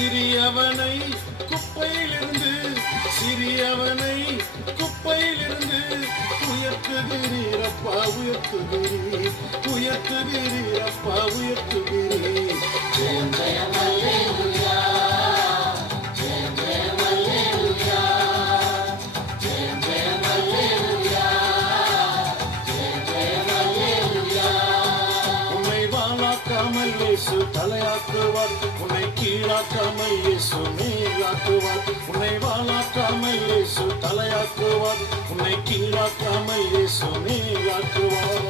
சிறியவனை குப்பையிலிருந்து சிறியவனை குப்பையிலிருந்து உயர்த்துகிறீர் அப்பா உயர்த்துகிறீர் உயர்த்துகிறீர் அப்பா உயர்த்துகிறீர். ஜெயம் ஜெயம் அல்லேலூயா ஜெயம் ஜெயம் அல்லேலூயா ஜெயம் ஜெயம் அல்லேலூயா ஜெயம் ஜெயம் அல்லேலூயா. உன்னை வாழாக்காமல் இயேசு தலையாக்குவார், உன்னை கீழாக்காமல் இயேசு மேலாக்குவார். உன்னை வாழாக்காமல் இயேசு தலையாக்குவார், உன்னை கீழாக்காமல் இயேசு மேலாக்குவார்.